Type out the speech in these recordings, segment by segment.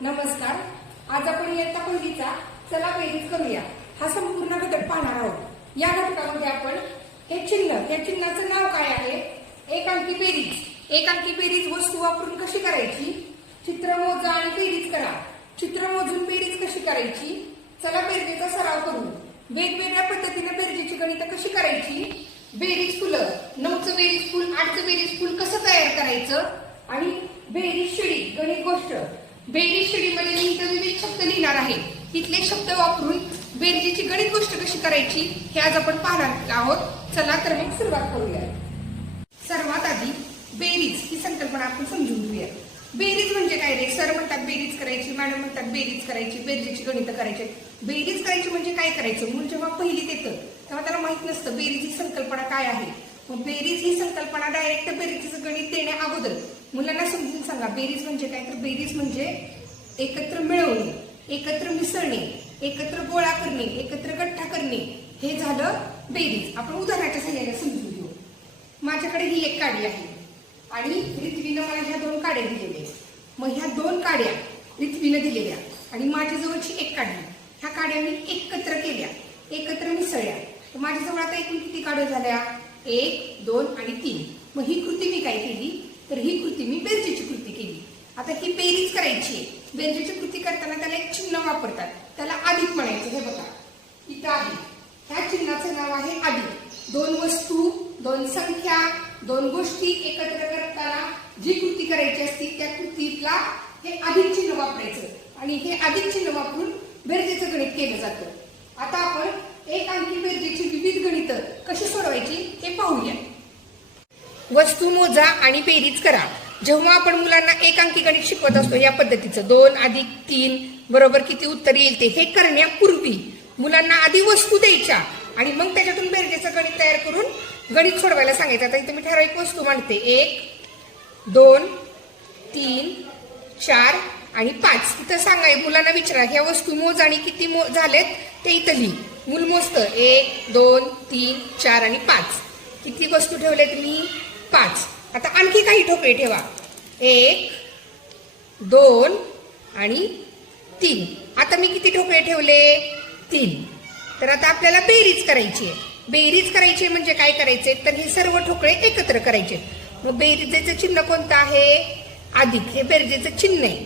नमस्कार. आज आपण इयत्ता पहिलीचा चला बेरीज करूया. हा संपूर्ण घटक पाहणार आहोत. या घटकामध्ये आपण हे चिन्ह या चिन्हाचं नाव काय आहे? एक अंकी बेरीज. एक अंकी बेरीज वस्तू वापरून कशी करायची? चित्र मोजा आणि बेरीज करा. चित्र मोजून बेरीज कशी करायची? चला बेरजेचा सराव करू. वेगवेगळ्या पद्धतीने बेरजेची गणित कशी करायची? बेरीज फुलं. नऊचं बेरीज फुल आठचं बेरीज फुल कसं तयार करायचं? आणि बेरीज शिडी गणित गोष्ट. बेरीज शिडीमध्ये मी इथं विविध शब्द लिहिणार आहे. इथले शब्द वापरून बेरजेची गणित गोष्ट कशी करायची हे आज आपण पाहणार आहोत. चला तर मग सुरुवात करूया. सर्वात आधी बेरीज ही संकल्पना आपण समजून घेऊया. बेरीज म्हणजे काय रे? सर म्हणतात बेरीज करायची मॅडम म्हणतात बेरीज करायची बेरजेची गणित करायची. बेरीज करायची म्हणजे काय करायचं? म्हणून जेव्हा पहिलीत येतं तेव्हा त्याला माहीत नसतं बेरीज ही संकल्पना काय आहे. मग बेरीज ही संकल्पना डायरेक्ट बेरीजचं गणित देण्या अगोदर. मुलांना समजून सांगा बेरीज म्हणजे काय? तर बेरीज म्हणजे एकत्र मिळवणे एकत्र मिसळणे एकत्र गोळा करणे एकत्र गठ्ठा करणे. हे झालं बेरीज. आपण उदाहरणाच्या सहाय्याने समजून घेऊ. माझ्याकडे ही एक काडी आहे आणि पृथ्वीनं मला ह्या दोन काड्या दिलेल्या आहेत. मग ह्या दोन काड्या पृथ्वीनं दिलेल्या आणि माझ्याजवळची एक काढली ह्या काड्या मी एकत्र केल्या एकत्र मिसळल्या. तर माझ्याजवळ आता एकूण किती काड्या झाल्या? एक दोन आणि तीन. मग ही कृती मी काय केली? तर ही कृती मी बेरजेची कृती केली. आता ही बेरीज करायची आहे. बेरजेची कृती करताना त्याला एक चिन्ह वापरतात. त्याला अधिक म्हणायचं. हे बघा. इथं आहे. ह्या चिन्हाचं नाव आहे अधिक दोन वस्तू दोन संख्या दोन गोष्टी एकत्र करताना जी कृती करायची असती त्या कृतीला हे अधिक चिन्ह वापरायचं. आणि हे अधिक चिन्ह वापरून बेरजेचं गणित केलं जातं. आता आपण एक अंकी बेरजेची विविध गणितं कशी सोडवायची हे वस्तू मोजा आणि बेरीज करा. जेव्हा आपण मुलांना एकांकी गणित शिकवत असतो या पद्धतीचं दोन अधिक तीन बरोबर किती उत्तर येईल ते हे करण्यापूर्वी मुलांना आधी वस्तू द्यायच्या आणि मग त्याच्यातून बेरजेचं गणित तयार करून गणित सोडवायला सांगायचं. आता इथं मी ठराविक वस्तू मांडते. एक दोन तीन चार आणि पाच. इथं सांगाय मुलांना विचारा ह्या वस्तू मोज आणि किती मो झालेत ते इथं लिही. मूल मोजतं. एक दोन तीन चार आणि पाच. किती वस्तू ठेवलेत मी? पाच. आता आणखी काही ठोकळे ठेवा. एक दोन आणि तीन. आता मी किती ठोकळे ठेवले? तीन. तर आता आपल्याला बेरीज करायची आहे. बेरीज करायची म्हणजे काय करायचे? तर हे सर्व ठोकळे एकत्र करायचे. मग बेरीजेचं चिन्ह कोणतं आहे? अधिक. हे बेरजेचं चिन्ह आहे.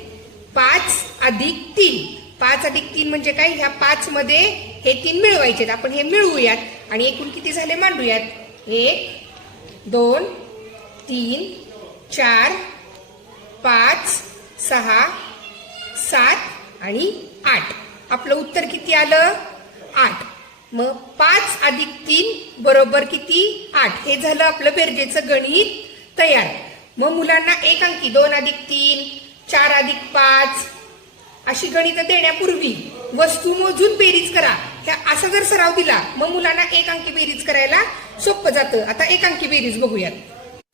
पाच अधिक तीन. पाच अधिक तीन म्हणजे काय? ह्या पाच मध्ये हे तीन मिळवायचे आपण हे मिळवूयात आणि एकूण किती झाले? मांडूयात. एक दोन तीन चार पाच सहा सात आणि आठ. आपलं उत्तर किती आलं? आठ. मग पाच अधिक तीन बरोबर किती? आठ. हे झालं आपलं बेरजेचं गणित तयार. मग मुलांना एक अंकी दोन अधिक तीन चार अधिक पाच. अशी गणितं देण्यापूर्वी वस्तू मोजून बेरीज करा. ह्या असा जर सराव दिला मग मुलांना एक अंकी बेरीज करायला सोपं जातं. आता एक अंकी बेरीज बघूयात.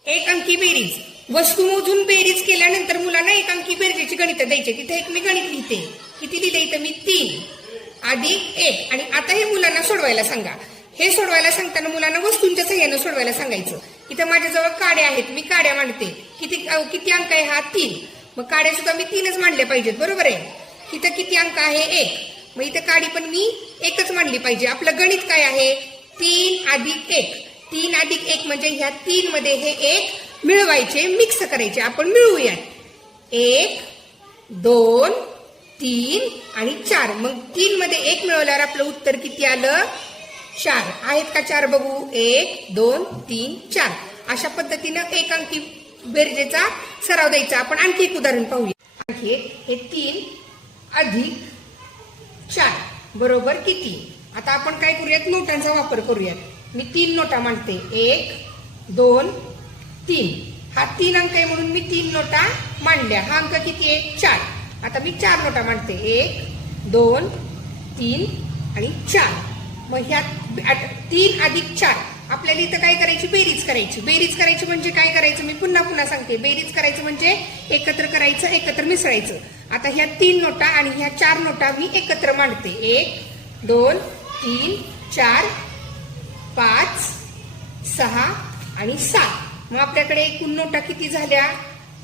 एक अंकी बेरीज. वस्तू मोजून बेरीज केल्यानंतर मुलांना एक अंकी बेरजेची गणितं द्यायची. तिथे एक मी गणित लिहिते. किती लिहिले इथं मी? तीन. अधिक एक. आणि आता हे मुलांना सोडवायला सांगा. हे सोडवायला सांगताना मुलांना वस्तूंच्या सहाय्यानं सोडवायला सांगायचं. इथं माझ्याजवळ काड्या आहेत. मी काड्या मांडते. किती किती अंक आहे? हा तीन. मग काड्या सुद्धा मी तीनच मांडल्या पाहिजेत. बरोबर आहे? इथं किती अंक आहे? एक. मग इथं काडी पण मी एकच मांडली पाहिजे. आपलं गणित काय आहे? तीन अधिक एक. तीन अधिक एक म्हणजे ह्या तीन मध्ये हे एक मिळवायचे मिक्स करायचे. आपण मिळवूयात. एक दोन तीन आणि चार. मग तीन मध्ये एक मिळवल्यावर आपलं उत्तर किती आलं? चार. आहेत का चार बघू? एक दोन तीन चार. अशा पद्धतीनं एक अंकी बेरजेचा सराव द्यायचा. आपण आणखी एक उदाहरण पाहूया. आणखी एक. हे तीन अधिक चार. बरोबर किती? आता आपण काय करूयात? नोटांचा वापर करूयात. मी तीन नोटा मांडते. एक दोन तीन. हा तीन अंक आहे म्हणून मी तीन नोटा मांडल्या. हा अंक किती आहे? चार. आता मी चार नोटा मांडते. एक दोन तीन आणि चार. मग ह्या तीन अधिक चार. आपल्याला इथं काय करायची? बेरीज करायची. बेरीज करायची म्हणजे काय करायचं? मी पुन्हा पुन्हा सांगते. बेरीज करायचं म्हणजे एकत्र करायचं एकत्र मिसळायचं. आता ह्या तीन नोटा आणि ह्या चार नोटा मी एकत्र मांडते. एक दोन तीन चार पाच सहा आणि सात. मग आपल्याकडे एकूण नोटा किती झाल्या?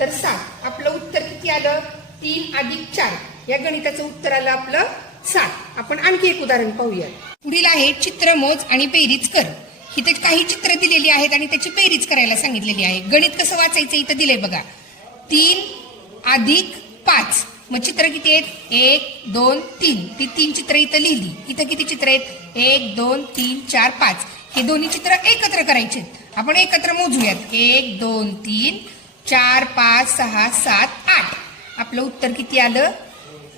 तर सात. आपलं उत्तर किती आलं? तीन अधिक चार. या गणिताचं उत्तर आलं आपलं सात. आपण आणखी एक उदाहरण पाहूया पुढील आहे चित्र मोज आणि बेरीज कर. इथे काही चित्र दिलेली आहेत आणि त्याची बेरीज करायला सांगितलेली आहे. गणित कसं वाचायचं इथं दिलंय बघा. तीन अधिक पाच. मग चित्र किती आहेत? एक दोन तीन. ती तीन चित्र इथं लिहिली. इथं किती चित्र आहेत? एक दोन तीन चार पाच. हे दोन्ही चित्र एकत्र करायचे आपण एकत्र मोजूयात. एक दोन तीन चार पाच सहा सात आठ. आपलं उत्तर किती आलं?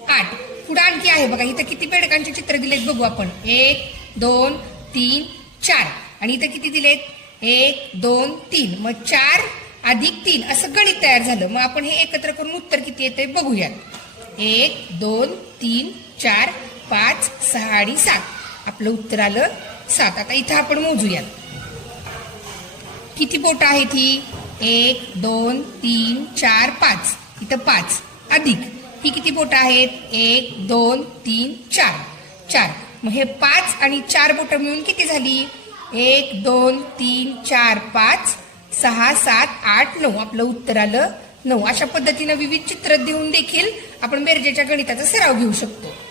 आठ. पुढे आणखी आहे बघा. इथं किती पेडकांचे चित्र दिलेत बघू आपण. एक दोन तीन चार. आणि इथं किती दिलेत? एक दोन तीन. मग चार अधिक तीन. असं गणित तयार झालं. मग आपण हे एकत्र करून उत्तर किती येते बघूयात. एक दोन तीन चार पाच सहा आणि सात. आपलं उत्तर आलं सात. आता इथं आपण मोजूयात. किती बोट आहेत ही? एक दोन तीन चार पाच. इथं पाच. अधिक. ही किती बोट आहेत? एक दोन तीन चार. चार. मग हे पाच आणि चार बोट मिळून किती झाली? एक दोन तीन चार पाच. सहा सात आठ नऊ. आपलं उत्तर आलं नऊ. अशा पद्धतीनं विविध चित्र देऊन देखील आपण बेरजेच्या गणिताचा सराव घेऊ शकतो.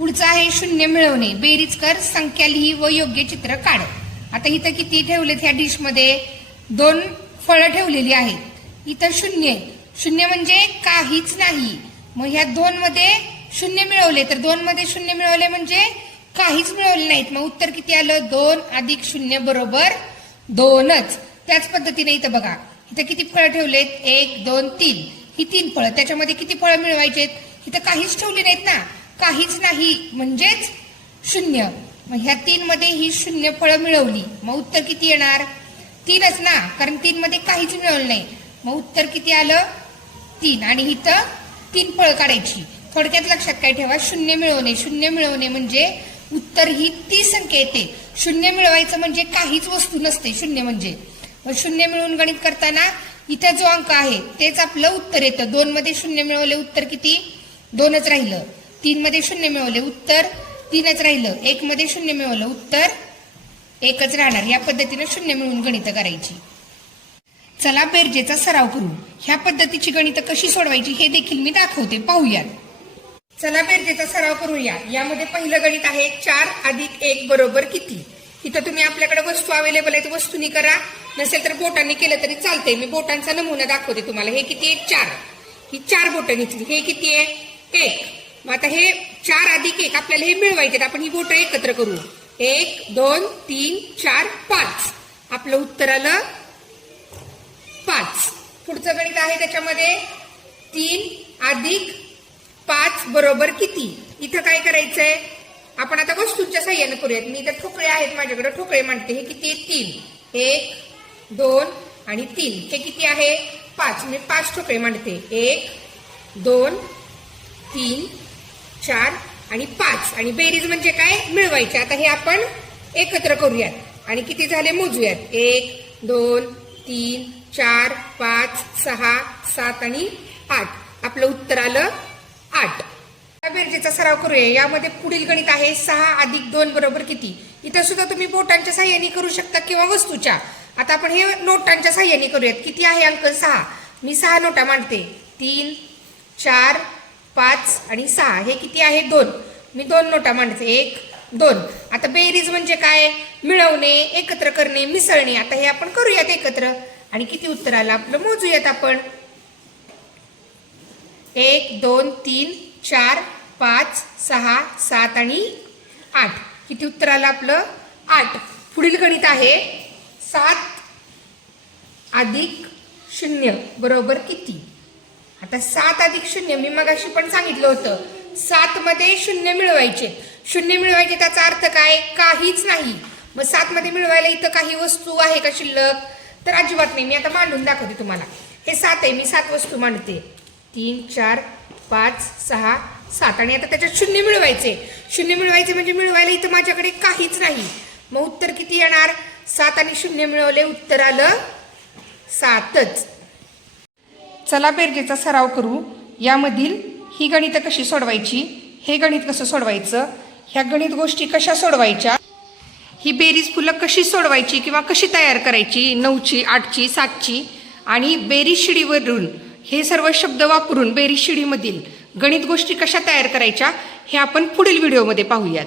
पुढचं आहे शून्य मिळवणे. बेरीज कर संख्या लिही व योग्य चित्र काढ. आता इथं किती ठेवलेत ह्या डिशमध्ये? दोन फळं ठेवलेली आहेत. इथं शून्य शून्य म्हणजे काहीच नाही. मग ह्या दोन मध्ये शून्य मिळवले तर दोन मध्ये शून्य मिळवले म्हणजे काहीच मिळवले नाहीत. मग उत्तर किती आलं? दोन अधिक शून्य बरोबर दोनच. त्याच पद्धतीने इथं बघा. इथं किती फळं ठेवलेत? एक दोन तीन. ही तीन फळं. त्याच्यामध्ये किती फळं मिळवायचेत? इथं काहीच ठेवली नाहीत ना. काहीच नाही. म्हणजेच शून्य. मग ह्या तीन मध्ये ही शून्य फळं मिळवली. मग उत्तर किती येणार? तीनच ना. कारण तीन मध्ये काहीच मिळवलं नाही. मग उत्तर किती आलं? तीन. आणि इथं तीन फळं काढायची. थोडक्यात लक्षात काय ठेवा? शून्य मिळवणे. शून्य मिळवणे म्हणजे उत्तर ही ती संख्या येते. शून्य मिळवायचं म्हणजे काहीच वस्तू नसते. शून्य म्हणजे. मग शून्य मिळवून गणित करताना इथं जो अंक आहे तेच आपलं उत्तर येतं. दोन मध्ये शून्य मिळवले उत्तर किती? दोनच राहिलं. तीन मध्ये शून्य मिळवले. उत्तर तीनच राहिलं. एक मध्ये शून्य मिळवलं. उत्तर एकच राहणार. या पद्धतीने शून्य मिळवून गणित करायची. चला बेरजेचा सराव करू. ह्या पद्धतीची गणितं कशी सोडवायची हे देखील मी दाखवते. पाहूयात. चला बेरजेचा सराव करूया. यामध्ये पहिलं गणित आहे चार अधिक एक बरोबर किती? इथं तुम्ही आपल्याकडे वस्तू अवेलेबल आहेत. वस्तूनी करा. नसेल तर बोटांनी केलं तरी चालतंय. मी बोटांचा नमुना दाखवते तुम्हाला. हे किती आहे? चार. ही चार बोटं घेतली. हे किती आहे? एक. मग आता हे चार अधिक एक आपल्याला हे मिळवायचे आहेत. आपण ही बोटं एकत्र करू. एक दोन तीन चार पाच. आपलं उत्तर आलं पाच. पुढचं गणित आहे त्याच्यामध्ये तीन अधिक पाच बरोबर किती? इथं काय करायचंय? आपण आता वस्तूंच्या साह्यानं करूयात. मी इथं ठोकळे आहेत माझ्याकडे. ठोकळे मांडते. हे किती आहे तीन. एक दोन आणि तीन. हे किती आहे? पाच. मी पाच ठोकळे मांडते. एक दोन तीन चार आणि पाच. आणि बेरीज म्हणजे काय? मिळवायचे. आता हे आपण एकत्र करूयात. आणि किती झाले? मोजूयात. एक दोन तीन चार पाच सहा सात आणि आठ. आपलं उत्तर आलं आठ. या बेरजेचा सराव करूया. यामध्ये पुढील गणित आहे सहा अधिक दोन बरोबर किती? इथं सुद्धा तुम्ही बोटांच्या साह्याने करू शकता किंवा वस्तूच्या. आता आपण हे नोटांच्या साह्याने करूयात. किती आहे अंक सहा. मी सहा नोटा मांडते. तीन चार पाच आणि सहा हे किती आहे? दोन. मी दोन नोटा मांडते. एक दोन. आता बेरीज म्हणजे काय? मिळवणे एकत्र करणे मिसळणे. आता हे आपण करूयात एकत्र. आणि किती उत्तर आलं? आपलं मोजूयात आपण. एक दोन तीन चार पाच सहा सात आणि आठ. किती उत्तर आलं आपलं? आठ. पुढील गणित आहे सात अधिक शून्य. बरोबर किती? आता सात अधिक शून्य मी मगाशी पण सांगितलं होतं. सात मध्ये शून्य मिळवायचे. शून्य मिळवायचे त्याचा अर्थ काय? काहीच नाही. मग सात मध्ये मिळवायला इथं काही वस्तू आहे का शिल्लक? तर अजिबात नाही. मी आता मांडून दाखवते तुम्हाला. हे सात आहे मी सात वस्तू मांडते. तीन चार पाच सहा सात. आणि आता त्याच्यात शून्य मिळवायचे. शून्य मिळवायचे म्हणजे मिळवायला इथं माझ्याकडे काहीच नाही. मग उत्तर किती येणार? सात आणि शून्य मिळवले उत्तर आलं सातच. चला बेरजेचा सराव करू. यामधील ही गणितं कशी सोडवायची? हे गणित कसं सोडवायचं? ह्या गणित गोष्टी कशा सोडवायच्या? ही बेरीज फुलं कशी सोडवायची किंवा कशी तयार करायची? नऊची आठची सातची आणि बेरीज शिडीवरून हे सर्व शब्द वापरून बेरीज शिडीमधील गणित गोष्टी कशा तयार करायच्या हे आपण पुढील व्हिडिओमध्ये पाहूयात.